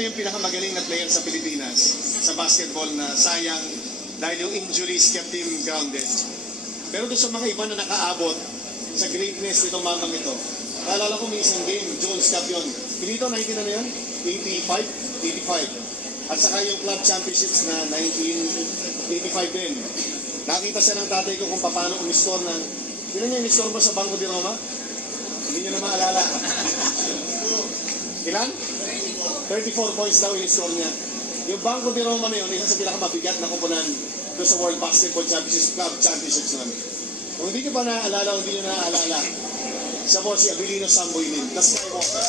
ito yung pinakamagaling na player sa Pilipinas sa basketball na sayang dahil yung injuries kept him grounded. Pero doon sa mga iba na nakaabot sa greatness nitong mamang ito, naalala ko may isang game, Jones Cup yun. Pinito, 19 na yun? 85. At saka yung club championships na 1985 din. Nakita siya ng tatay ko kung paano umiscore ng... Sino niya umiscore mo sa Banco de Roma? Hindi niyo na maalala. Ilan? 34 points daw in-score niya. Yung Banco de Roma na yun, isa sa pinakamabigat na kupunan doon sa World Basketball Championships, Club Championships namin. Kung hindi niyo ba naaalala o hindi niyo naaalala, siya po si Abilino Samboy din. The Skywalker.